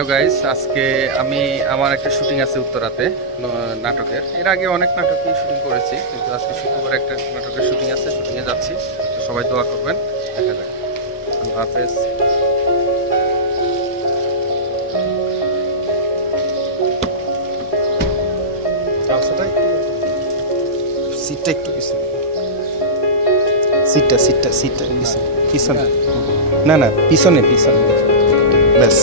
Hello guys, আজকে আমার একটা শুটিং আছে উত্তরাতে নাটকের। এর আগে অনেক নাটকই শুটিং করেছি, কিন্তু আজকে শুক্রবার একটা নাটকের শুটিং আছে, শুটিংয়ে যাচ্ছি। তো সবাই দোয়া করবেন, দেখা যাক। আল্লাহ হাফেজ। সিটটা একটু সিটটা পিছনে, না পিছনে ব্যাস।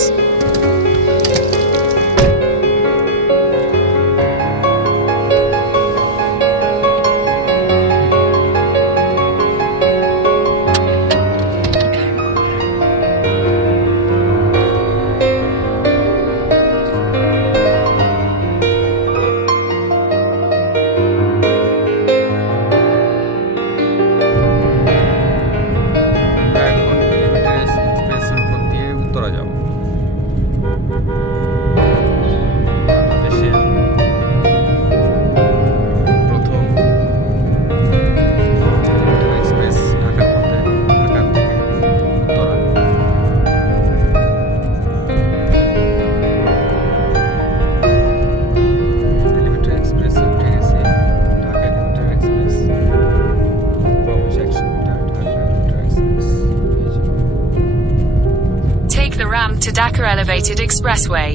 To Dhaka Elevated Expressway.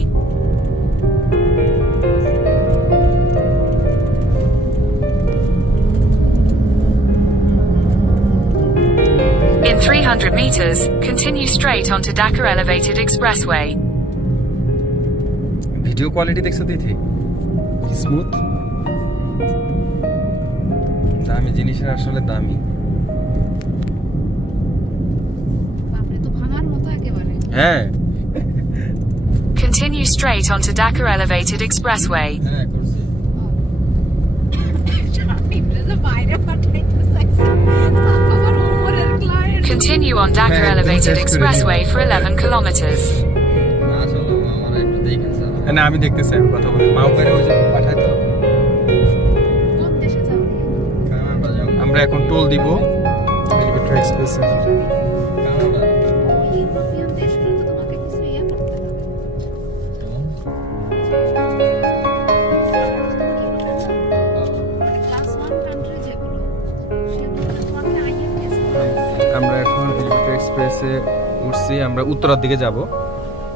In 300 meters, continue straight onto Dhaka Elevated Expressway. Video quality দেখছো দিদি, স্মুথ। দামি জিনিসের আসলে দামি। বাপরে, তো ভাঙার মতো একেবারে। হ্যাঁ, Continue straight onto Dhaka Elevated Expressway. হ্যাঁ করছি। Continue on Dhaka Elevated Expressway for 11 kilometers. না চলো, আমার একটু দেখেছে। না আমি দেখতেছি, আমি কথা বলি। মাও করে ওই যে পাঠাই তো। কোন দেশে যাও? কানাডা যাব। আমরা এখন টোল দিব এলিভেটর এক্সপ্রেসে। কানাডা। ওই ইউরোপিয়ান দেশগুলো তো তোমাকে কিছু ইয়ে করতে হবে। ক্লাস 1 কান্ট্রি যেগুলো, সেগুলোতে তোমাকে আইএলটিএস করতে হবে। আমরা এখন এলিভেটর এক্সপ্রেসে উঠছি। আমরা উত্তরার দিকে যাব।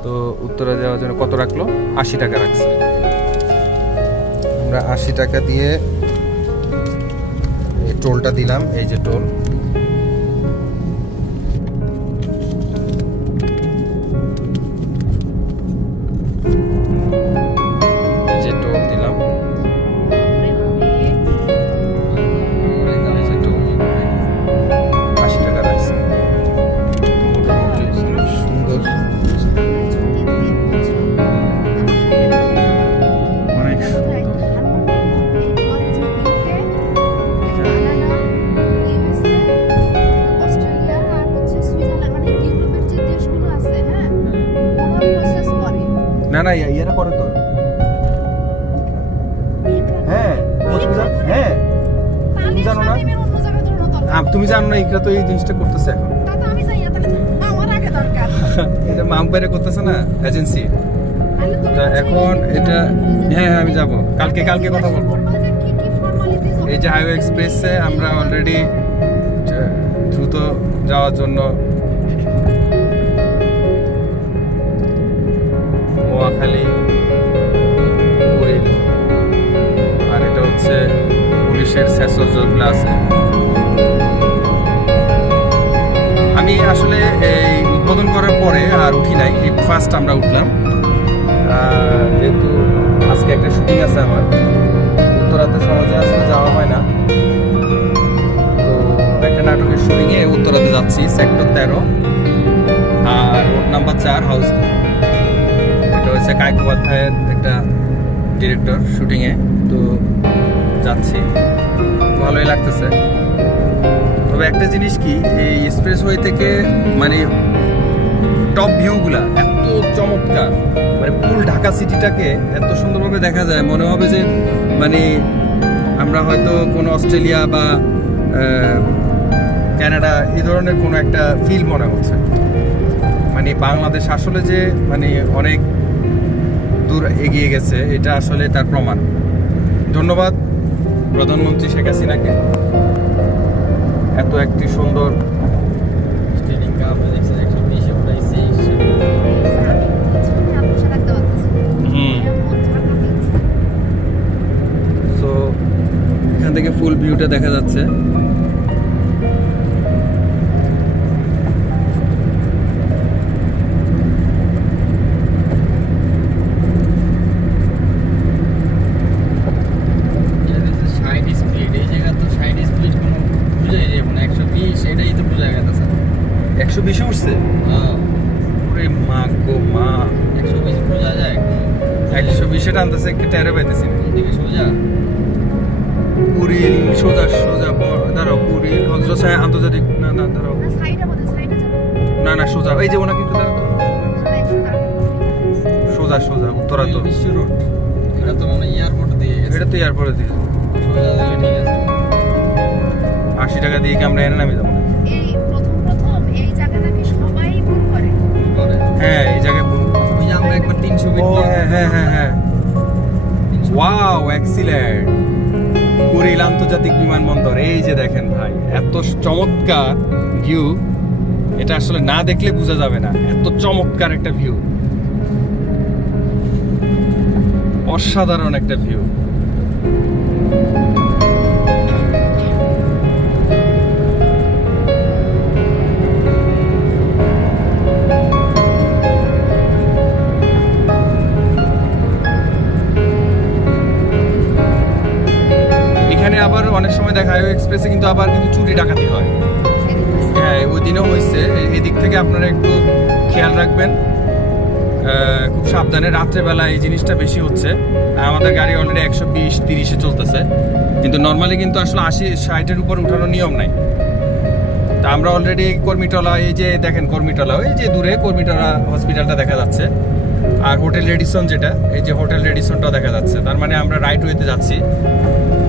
তো উত্তরা যাওয়ার জন্য কত রাখলো? 80 টাকা রাখছি। আমরা 80 টাকা দিয়ে এই টোলটা দিলাম। এই যে টোল, এই যে টোল দিলাম। ওরে বাবা, এই যে টোল 80 টাকা রাখছি। মোটামুটি সুন্দর, অনেক সুন্দর। না ইয়েরা করে তো। হ্যাঁ হ্যাঁ, তুমি জানো না? তুমি জানো না, ইকরা তো এই জিনিসটা করতেছে এখন। এটা মামবারে করতেছে না এজেন্সি। এখন এটা, হ্যাঁ আমি যাব কালকে কথা বলবো। এই যে হাইওয়ে এক্সপ্রেসে আমরা অলরেডি দ্রুত যাওয়ার জন্য নোয়াখালী, কুড়িল, আর এটা হচ্ছে পুলিশের সেসর যেগুলো আছে। আমি আসলে এই উদ্বোধন করার পরে আর উঠি নাই, ফার্স্ট আমরা উঠলাম। যেহেতু আজকে একটা শুটিং আছে আমার, উত্তরাতে সহজে আসলে যাওয়া হয় না। তো একটা নাটকের শুটিংয়ে উত্তরাতে যাচ্ছি, সেক্টর 13 আর রোড নাম্বার 4, হাউস 2। এটা হচ্ছে কায়কোপাধ্যায়ের একটা ডিরেক্টর শুটিংয়ে। তো যাচ্ছি, ভালোই লাগতেছে। তবে একটা জিনিস কি, এই এক্সপ্রেসওয়ে থেকে মানে টপ ভিউগুলা এত চমৎকার, মানে ফুল ঢাকা সিটিটাকে এত সুন্দরভাবে দেখা যায়, মনে হবে যে মানে আমরা হয়তো কোনো অস্ট্রেলিয়া বা কানাডা এই ধরনের কোনো একটা ফিল মনে হচ্ছে। মানে বাংলাদেশ আসলে যে মানে অনেক দূর এগিয়ে গেছে, এটা আসলে তার প্রমাণ। ধন্যবাদ প্রধানমন্ত্রী শেখ হাসিনাকে এত একটি সুন্দর স্টেডিং কাপ দেখছেন 120 উঠাইছি আমি ছবি আর বসে থাকতে পারতেছি না। এমন ঠান্ডা দিচ্ছে। সো এখান থেকে ফুল ভিউটা দেখা যাচ্ছে। সাইড স্পিড এই জায়গা তো সাইড স্পিড কোনো বুঝাই যাবে না 120 এটাই তো বুঝা গেছে 120 উঠছে, হ্যাঁ ওরে মা গো মা। 120 বুঝা যায় 120 এটা আনতেছে একটা টেরে পাইতেছি না। কোন দিকে সোজা কুড়িল সোজা সোজা দাঁড়াও, কুড়িল হজরত শাহ আন্তর্জাতিক, না না দাঁড়াও, না সাইডে বলে সাইডে যাবে। না না সোজা, এই যে ওনাকে একটু দাঁড়াও তো। না 108 সোজা সোজা উত্তরা তো, বিশ্ব রোড এটা তো মানে এয়ারপোর্ট দিয়ে গেছে এটা তো এয়ারপোর্টে দিয়ে সোজা দিলে ঠিক আছে 80 টাকা দিয়ে কি আমরা এনে নামি যাবো না? এই প্রথম এই জায়গাটা কি সবাই ভুল করে? পরে হ্যাঁ এই জায়গায় ওই যে আমরা একবার 300 ও ফিট হ্যাঁ হ্যাঁ হ্যাঁ হ্যাঁ, ওয়াও এক্সিলেন্ট। কুড়িল আন্তর্জাতিক বিমানবন্দর, এই যে দেখেন ভাই, এত চমৎকার ভিউ, এটা আসলে না দেখলে বোঝা যাবে না, এত চমৎকার একটা ভিউ, অসাধারণ একটা ভিউ। এখানে আবার অনেক সময় দেখা হয় এক্সপ্রেসে কিন্তু আবার কিন্তু চুরি ডাকাতি হয়। সেদিন হয়েছে। হ্যাঁ ওই দিনও হয়েছে, এদিক থেকে আপনারা একটু খেয়াল রাখবেন, খুব সাবধানে। রাত্রেবেলা এই জিনিসটা বেশি হচ্ছে। আমাদের গাড়ি অলরেডি 120-30-এ চলতেছে, কিন্তু নর্মালি কিন্তু আসলে 80-60-এর উপর উঠানোর নিয়ম নাই। তা আমরা অলরেডি কর্মীটলা, এই যে দেখেন কর্মীটলা, ওই যে দূরে কর্মীটলা হসপিটালটা দেখা যাচ্ছে, আর হোটেল রেডিসন যেটা, এই যে হোটেল রেডিসনটাও দেখা যাচ্ছে। তার মানে আমরা রাইট ওয়েতে যাচ্ছি।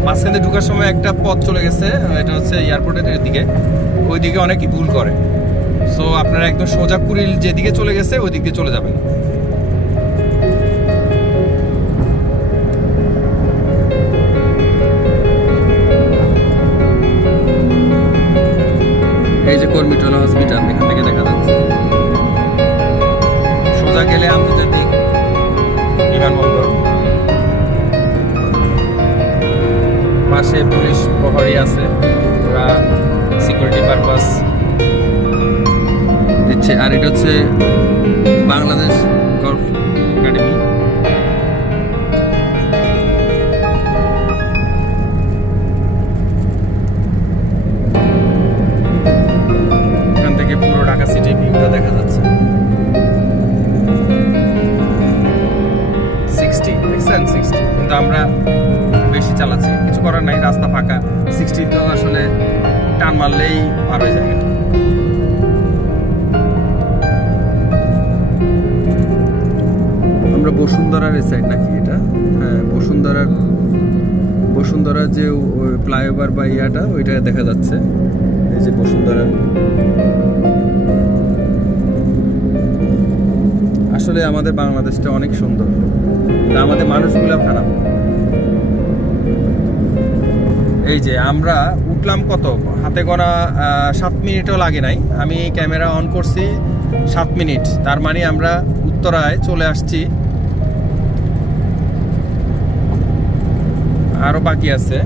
মাঝখানে ঢোকার সময় একটা পথ চলে গেছে, এটা হচ্ছে এয়ারপোর্টের দিকে, ওই দিকে অনেকেই ভুল করে। সো আপনারা একদম সোজা কুড়িল যেদিকে চলে গেছে ওই দিক দিয়ে চলে যাবেন। এই যে কর্মীটলা হসপিটাল এখান থেকে দেখা যাচ্ছে। সোজা গেলে আন্তর্জাতিক বিমানবন্দর, পাশে পুলিশ প্রহরী আছে, ওরা সিকিউরিটি পারপাস দিচ্ছে। আর এটা হচ্ছে বাংলাদেশ গলফ একাডেমি। এখান থেকে পুরো ঢাকা সিটি ভিউটা দেখা যাচ্ছে। 60 দেখছেন 60, কিন্তু আমরা বেশি চালাচ্ছি, কিছু করার নাই, রাস্তা ফাঁকা। 60 তো আসলে টান মারলেই পার হয়ে যায়। আমরা বসুন্ধরার এই সাইড নাকি এটা, হ্যাঁ বসুন্ধরার যে ফ্লাইওভার বা ইয়াটা ওইটা দেখা যাচ্ছে। এই যে বসুন্ধরা, আসলে আমাদের বাংলাদেশটা অনেক সুন্দর, আমাদের মানুষগুলো খারাপ। এই যে আমরা উঠলাম কত, হাতে গোনা 7 মিনিটও লাগে নাই, আমি ক্যামেরা অন করছি 7 মিনিট, তার মানে আমরা উত্তরায় চলে আসছি। আরো বাকি আছে।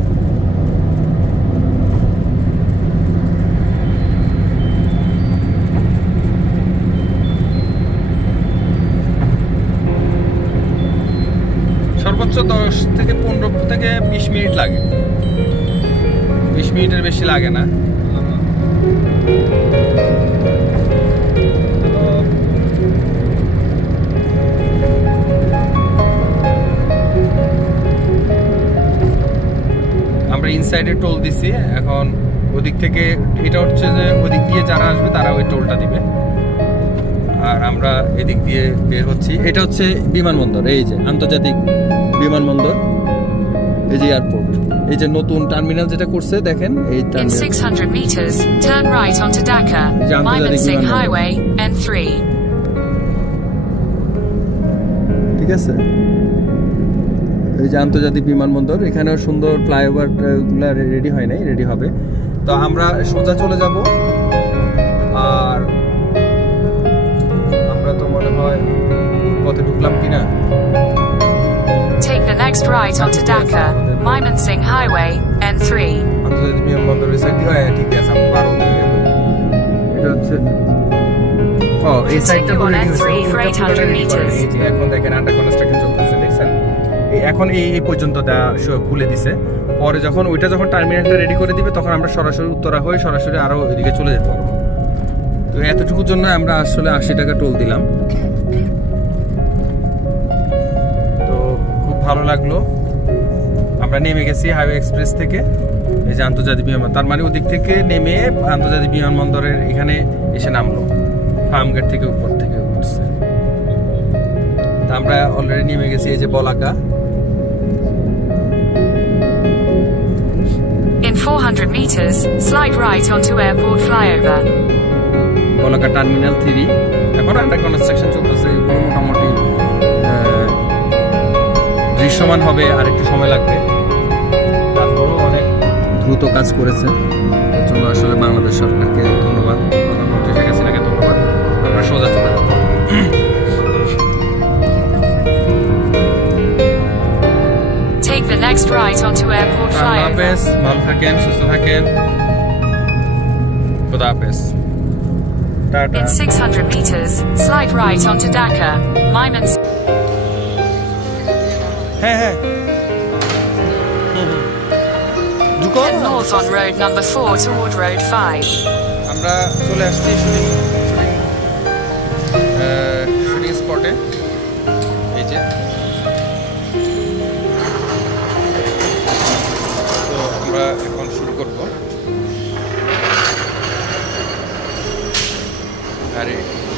সর্বোচ্চ 10 থেকে 15 থেকে 20 মিনিট লাগে, 20 মিনিটের বেশি লাগে না। আমরা ইনসাইডে টোল দিছি, এখন ওদিক থেকে, এটা হচ্ছে যে ওদিক দিয়ে যারা আসবে তারা ওই টোলটা দিবে, আর আমরা এদিক দিয়ে বের হচ্ছি। এটা হচ্ছে বিমানবন্দর, এই যে আন্তর্জাতিক বিমানবন্দর, এই যে এয়ারপোর্ট, এই যে নতুন টার্মিনাল যেটা করছে দেখেন, এই In terminal 600 meters, turn right onto Dhaka, Janko Mymensingh Daddy Highway, N3. ঠিক আছে। এই যে আন্তর্জাতিক বিমানবন্দর, এখানেও সুন্দর ফ্লাইওভার গুলো রেডি হয় নাই, রেডি হবে। তো আমরা সোজা চলে যাব। আর আমরা তো মনে হয় পথে ঢুকলাম কিনা। Take the next right onto Dhaka, Mymensingh Highway, N3. আন্তর্জাতিক বিমানবন্দরের সাইড দিয়ে, হ্যাঁ ঠিক আছে, আমি পারবো। এটা হচ্ছে এই সাইডটা তো রেডি হয়েছে, Continue on N3 for 800 meters. এই যে এখন দেখেন আন্ডার কনস্ট্রাকশন চলতেছে, দেখছেন? এখন এই পর্যন্ত খুলে দিছে। পরে যখন টার্মিনালটা রেডি করে দিবে, তখন আমরা সরাসরি উত্তরা হয়ে সরাসরি আরো ওইদিকে চলে যেতে পারবো। তো এতটুকুর জন্য আমরা আসলে 80 টাকা টোল দিলাম। তো খুব ভালো লাগলো। আমরা নেমে গেছি হাইওয়ে এক্সপ্রেস থেকে, এই যে আন্তর্জাতিক বিমানবন্দর, তার মানে ওদিক থেকে নেমে আন্তর্জাতিক বিমানবন্দরের এখানে এসে নামলো, ফার্ম গেট থেকে উপর থেকে উঠছে। তা আমরা অলরেডি নেমে গেছি এই যে বলাকা। In 400 meters, slide right onto airport flyover. Balaka terminal 3 এখন আন্ডার কনস্ট্রাকশন চলতেছে। এগুলো মোটামুটি দৃশ্যমান হবে, আর একটু সময় লাগবে। তারপরেও অনেক দ্রুত কাজ করেছে, এর জন্য আসলে বাংলাদেশ সরকারকে ধন্যবাদ, প্রধানমন্ত্রী শেখ হাসিনাকে ধন্যবাদ। আমরা সোজা চলে যাব। Take the next right onto airport Allah flyover. হাফেজ, ভালো থাকেন, সুস্থ থাকেন, খোদা হাফেজ, tata. In 600 meters, slide right onto Dhaka, Mymensingh. হ্যাঁ ঢুকো। Head north on road number 4 toward road 5. আমরা চলে আসছি শুটিং স্পটে। এই যে তো আমরা এখন শুরু করব। গাড়ি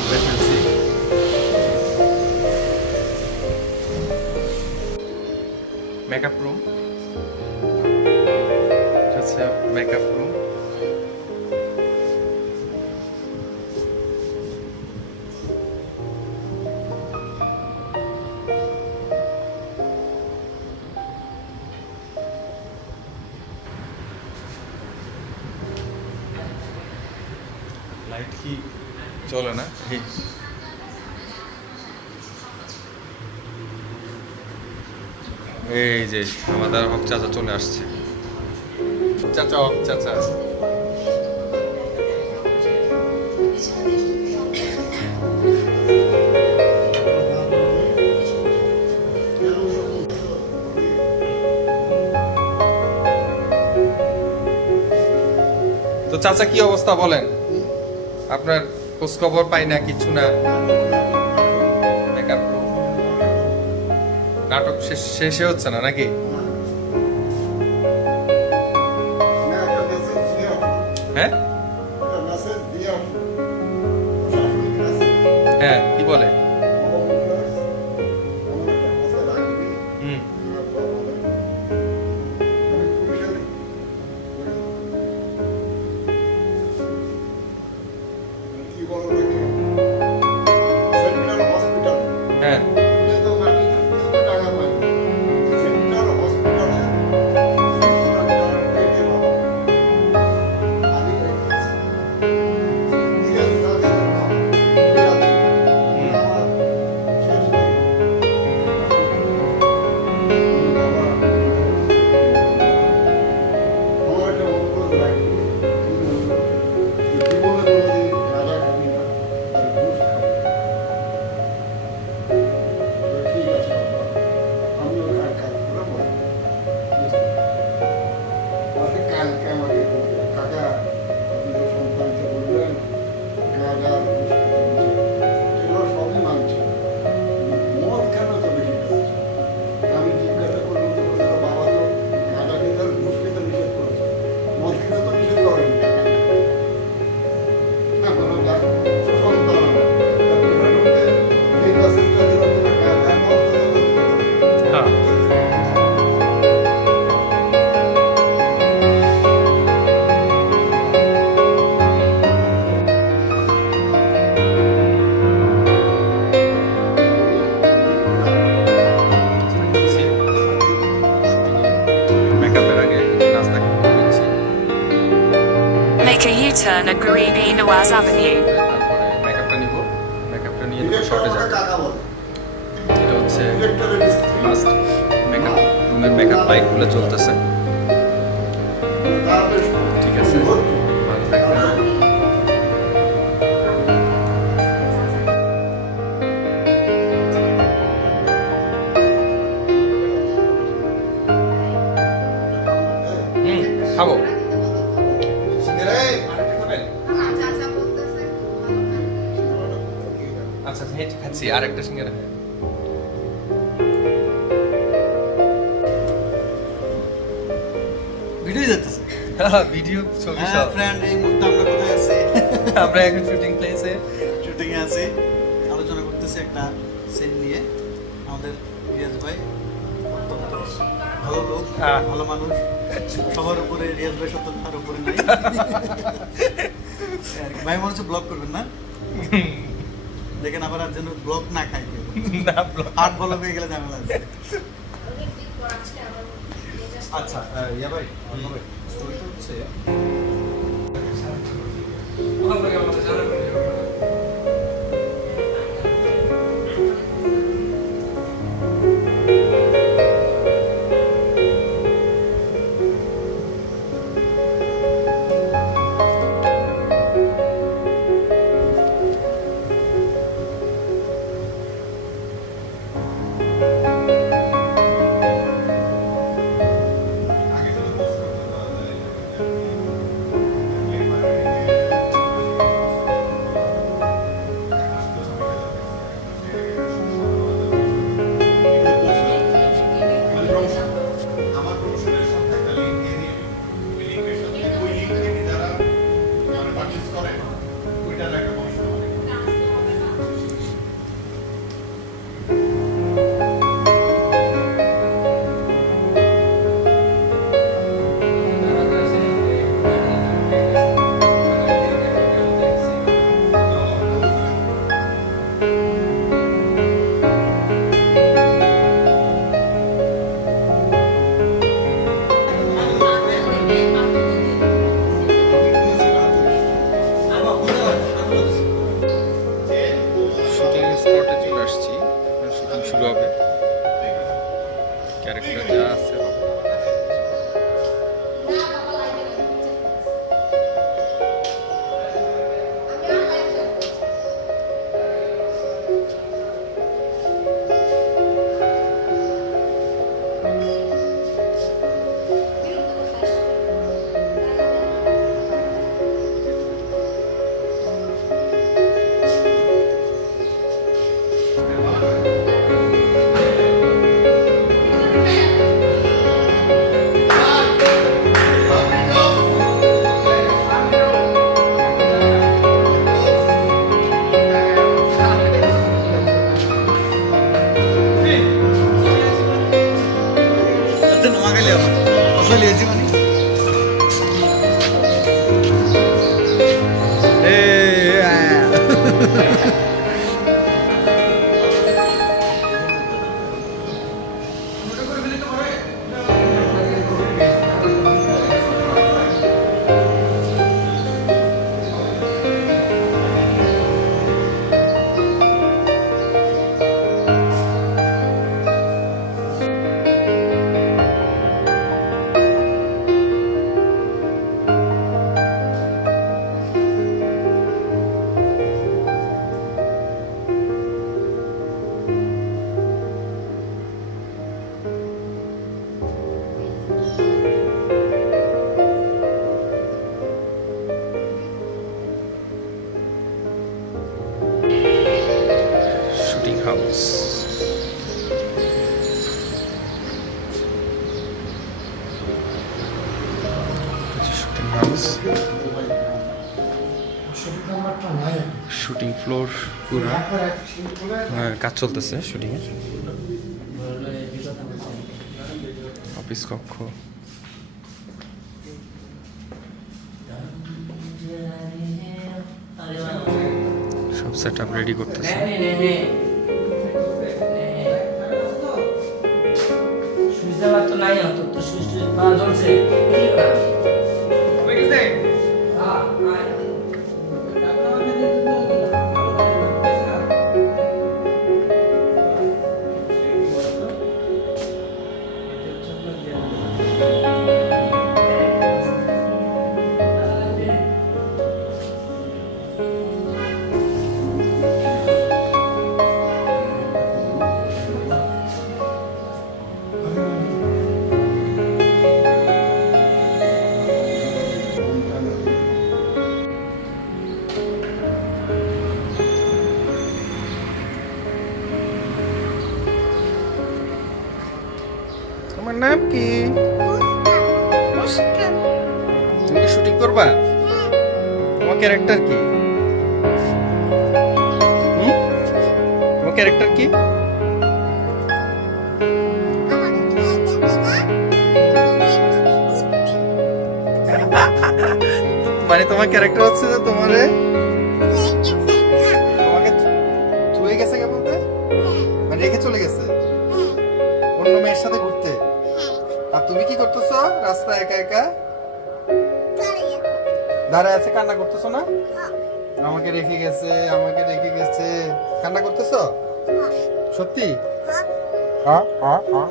ফেলছি। মেকআপ রুম, আচ্ছা মেকআপ রুম। লাইট কি চলে না? এই যে আমাদের হক চাচা চলে আসছে। চাচা হক চাচা, তো চাচা কি অবস্থা বলেন? আপনার খোঁজ খবর পাই না, কিছু না। মেকআপ রুম, নাটক শেষে হচ্ছে না নাকি? হ্যাঁ হ্যাঁ, কি বলে? হুম, হ্যাঁ turn at Garibi Nawaz Avenue. তারপরে মেকআপটা নিব, মেকআপটা নিয়ে শর্টে যাব। এটা হচ্ছে ফার্স্ট মেকআপ রুমের মেকআপ লাইটগুলো চলতেছে। ঠিক আছে, ভালো থাকবেন। খাবো আচ্ছা হ্যাঁ খাচ্ছি, আর একটা সিঙ্গারা। ভিডিও যাচ্ছে ভিডিও ছবি হ্যাঁ সব। ফ্রেন্ড, এই মুহূর্তে আমরা কোথায় আছি? আমরা এখন শুটিং প্লেসে শুটিং এ আছি, আলোচনা করতেছি একটা সিন নিয়ে। আমাদের রিয়াজ ভাই অত্যন্ত ভালো লোক, হ্যাঁ। ভালো মানুষ, সবার উপরে রিয়াজ ভাই সত্য তার উপরে নাই। ভাই মনে হচ্ছে ব্লগ করবেন না, দেখেন আবার আর যেন ব্লগ না খাই কেউ। না ব্লগ আট বলক হয়ে গেলে ঝামেলা আছে। আচ্ছা ইয়া ভাই স্টোরিটা হচ্ছে আমার প্রমোশনের সাথে একটা লিঙ্ক দিয়ে দিই, ওই লিঙ্কের সাথে ওই লিঙ্ক থেকে যারা মানে পারচেজ করে ওইটার একটা কমিশন হবে। শুটিং স্পটে চলে আসছি, শুটিং শুরু হবে। ক্যারেক্টার যা আছে নোয়াখালী আমার আসলে এসি মানে shooting house. Shooting house, shooting floor পুরো কাজ চলতেছে শুটিং এর। অফিস কক্ষ, সব সেট আপ রেডি করতেছে। তো নাই তো সুইচ পাওয়া যাচ্ছে নাম কি? তুমি কি শুটিং করবা? তোমার ক্যারেক্টার কি? তোমার ক্যারেক্টার কি? মানে তোমার ক্যারেক্টার হচ্ছে যে তোমাকে থুয়ে গেছে কে বলতে? মানে রেখে চলে গেছে অন্য মেয়ের সাথে ঘুরতে। আর তুমি কি করতেছো রাস্তায় একা একা দাঁড়ায় আছে, কান্না করতেছো না? আমাকে রেখে গেছে, আমাকে রেখে গেছে, কান্না করতেছো সত্যি? হ্যাঁ হ্যাঁ হ্যাঁ।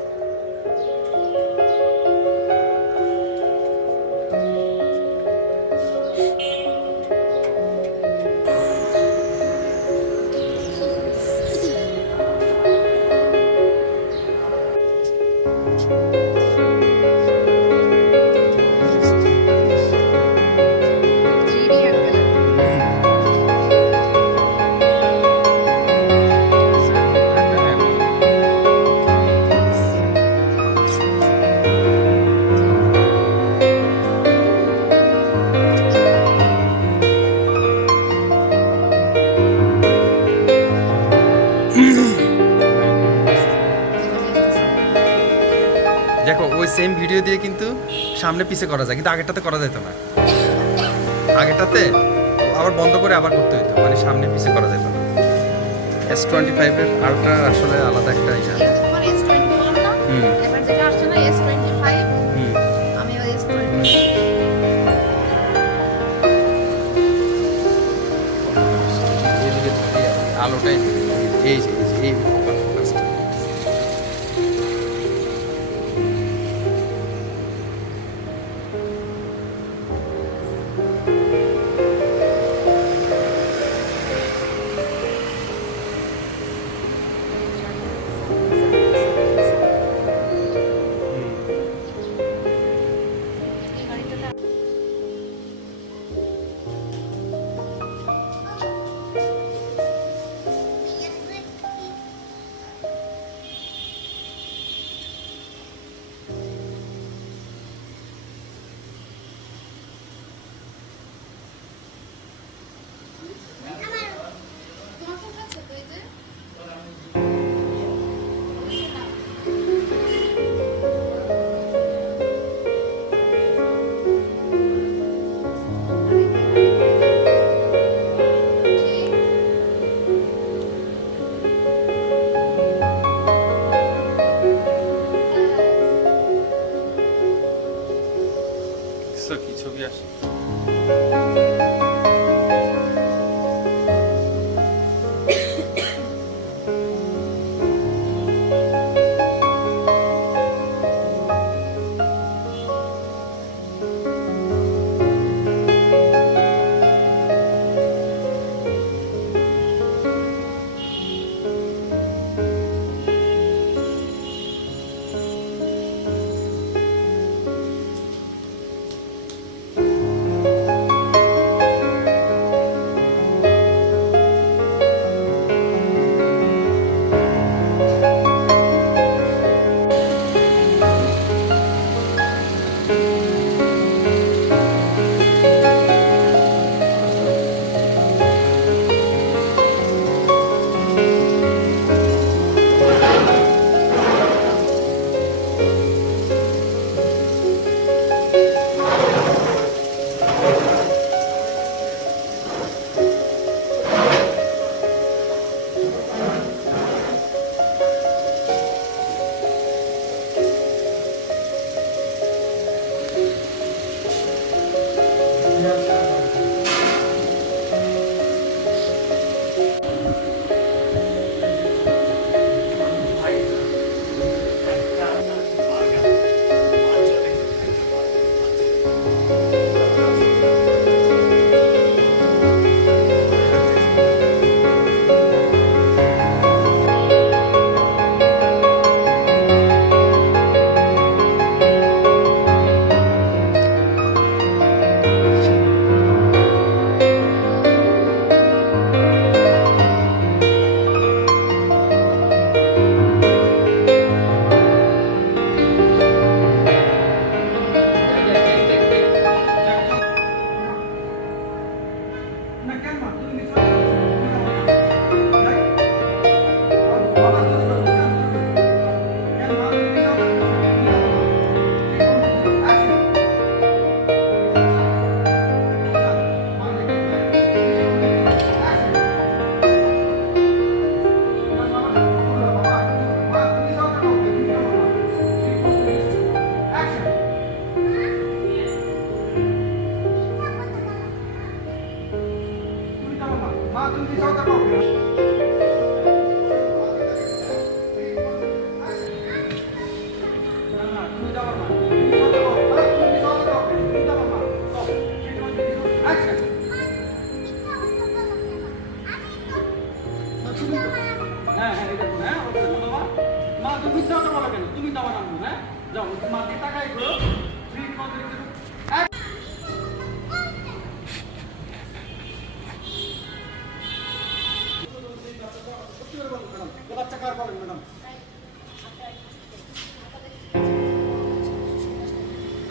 দেখো ওই সেম ভিডিও দিয়ে কিন্তু সামনে পিছে করা যায়, কিন্তু আগেরটাতে করা যেত না। আগেরটাতে আবার বন্ধ করে আবার করতে হতো, মানে সামনে পিছে করা যেত না। S25 এর আলট্রা আসলে আলাদা একটা ইয়া। এটা তোমার S21 না? হুম। এবার যেটা আসছে না S25, হুম। আমি ওই S20 এদিকে ধরে আলোটাই এই যে এই ফোকাসটা। এই গাড়িটাতে তোমার কোন আছে তো এই যে কি ছবি আসে?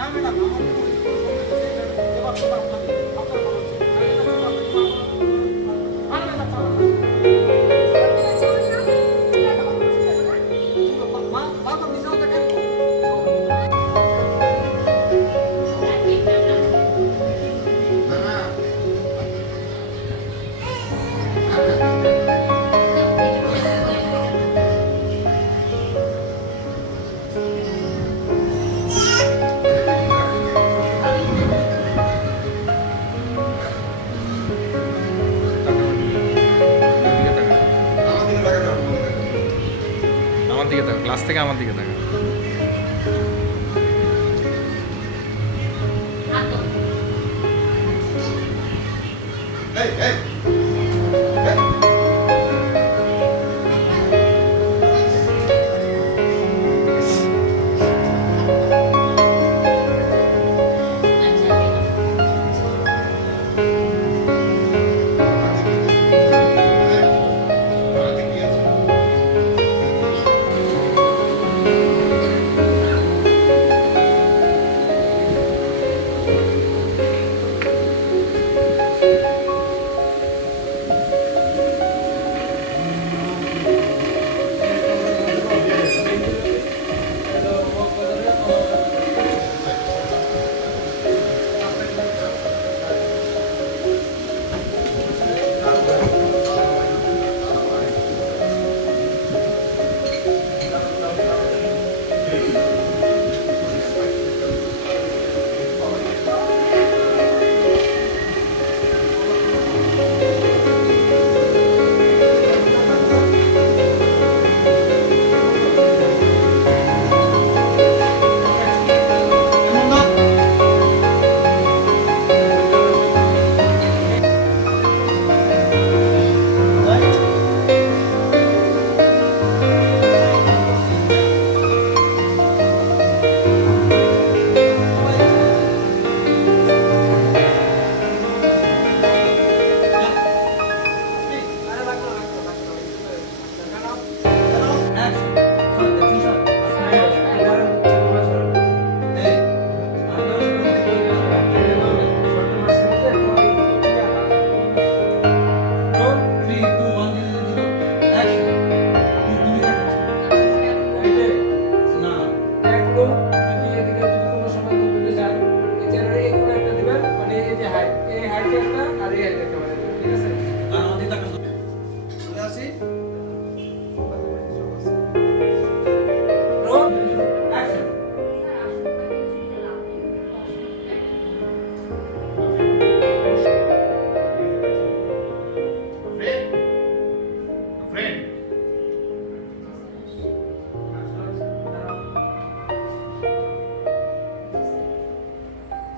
না ম্যাডাম, আমার কোনো কিছু করতে হবে না। এবার তো আপনাকে আপনার ভালো হচ্ছে। আরে না, পারবে না। মা বাবা মিশাতে কেন? আমার দিকে তাকা, ক্লাস থেকে আমার দিকে তাকা। এই এই চলে আসি। ফ্রেন্ড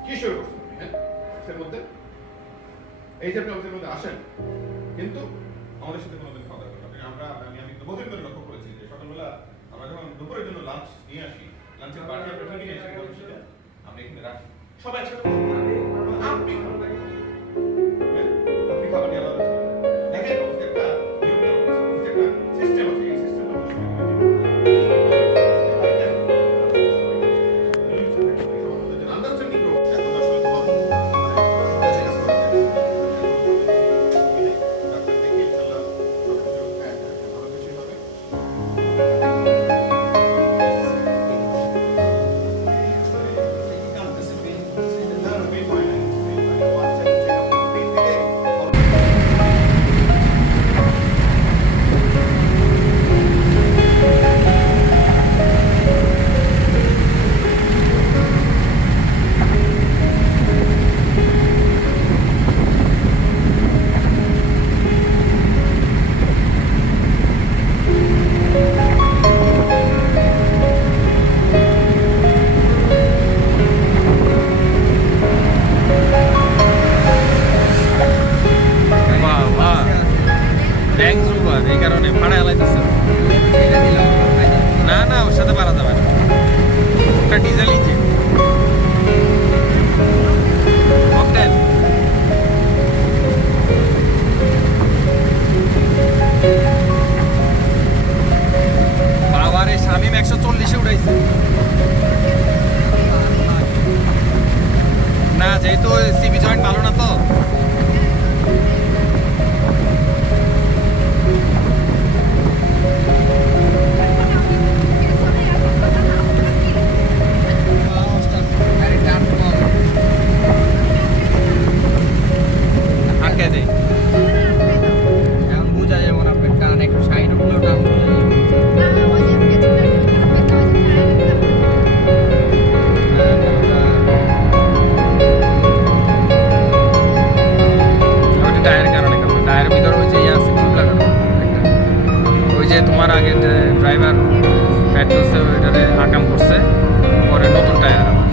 কি শুরু করছেন আপনি, হ্যাঁ অফিসের মধ্যে? এই যে আপনি অফিসের মধ্যে আসেন কিন্তু আমাদের সাথে কোনোদিন খাওয়া দাওয়া করেন না। আমি তো বহুদিন ধরে লক্ষ্য করেছি যে সকালবেলা আমরা যখন দুপুরের জন্য লাঞ্চ নিয়ে আসি, লাঞ্চের পার্টি আমরা নিয়ে এসে অফিসে আমরা এখানে রাখি সবাই একসাথে বসে খাই। আপনি খাবেন না কেন? হ্যাঁ? আপনি খাবার নিয়ে আলাদা করেন। দেখেন অফিসে একটা নিয়ম দেওয়া আছে, অফিসে একটা সিস্টেম আছে, এই সিস্টেমটা আন্ডারস্ট্যান্ডিং এখন আসলে তোমার কাছে কাজ করা যায়। ডাক্তার থেকে ইনশাআল্লাহ সবকিছু ভালো কিছুই হবে। কি কাঁদতেছে, পেন করতেছে? না, না, পেন হয় নাই। পেন হয় নাই। যেহেতু সিবি জয়েন্ট ভালো না তো আটকে দেয়। এখন বোঝা যাবে না আপনার টান একটু সাইড হলেও টান বোঝা যাবে। ওটা টায়ারের কারণে কারণ টায়ারের ভিতরে ওই যে ইয়ে আছে টিউব লাগানো একটা। ওই যে তোমার আগে ড্রাইভার ফ্যাট করছে ওইটারে আকাম করছে পরে নতুন টায়ার আবার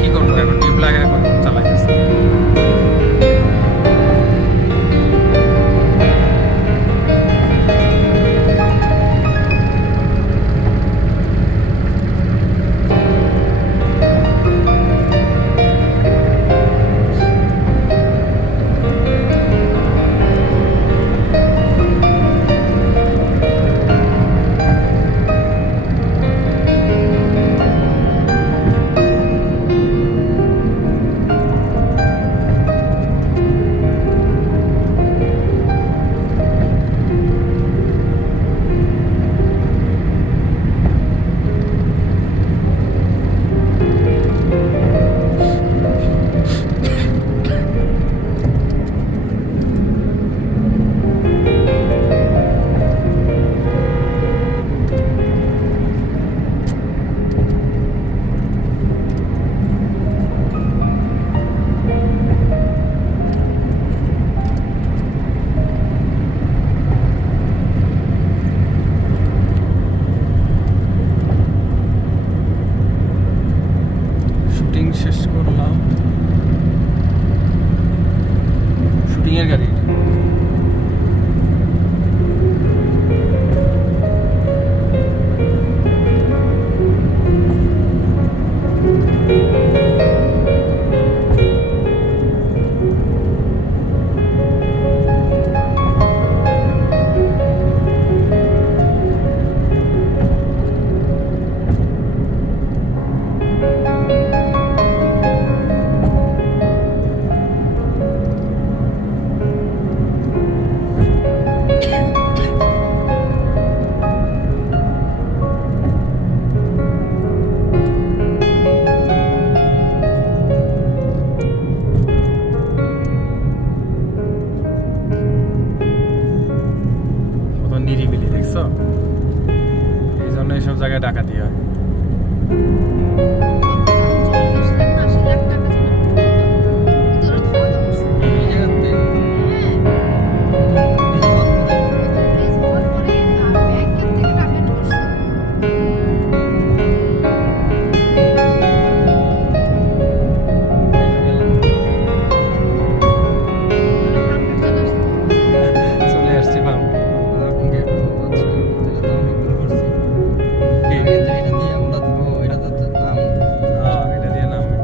কি করবো এখন টিউব লাগায় এখন চালাইতেছে। শুটিং শেষ করলাম শুটিং এর গাড়ি এটা। কত নিরিবিলি দেখছো এই জন্য এইসব জায়গায় ডাকাতি হয়। এই জায়গাতে চলে আসছি ফার্ম এটা দিয়ে নামবে।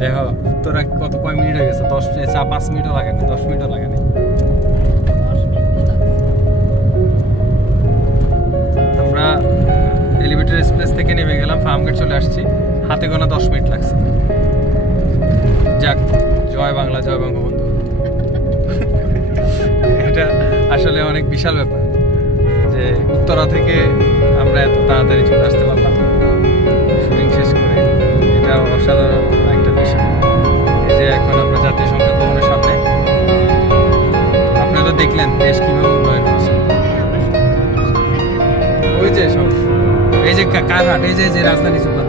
দেখো তোরা কত কয় মিনিট হয়ে গেছে 5 মিনিটও লাগে না 10 মিনিটও লাগে না। আমরা এলিভেটর এক্সপ্রেস থেকে নেমে গেলাম ফার্মগেট চলে আসছি হাতে গোনা 10 মিনিট লাগছে। যাক জয় বাংলা জয় বঙ্গবন্ধু। এটা আসলে অনেক বিশাল ব্যাপার যে উত্তরা থেকে আমরা এত তাড়াতাড়ি চলে আসতে পারলাম শুটিং শেষ করে। এটা অসাধারণ একটা বিষয়। এই যে এখন আমরা জাতীয় সংসদ ভবনের সামনে। আপনারা তো দেখলেন দেশ কিভাবে উন্নয়ন হচ্ছে। ওই যে সব এই যে কারহাট এই যে রাজধানী সুপার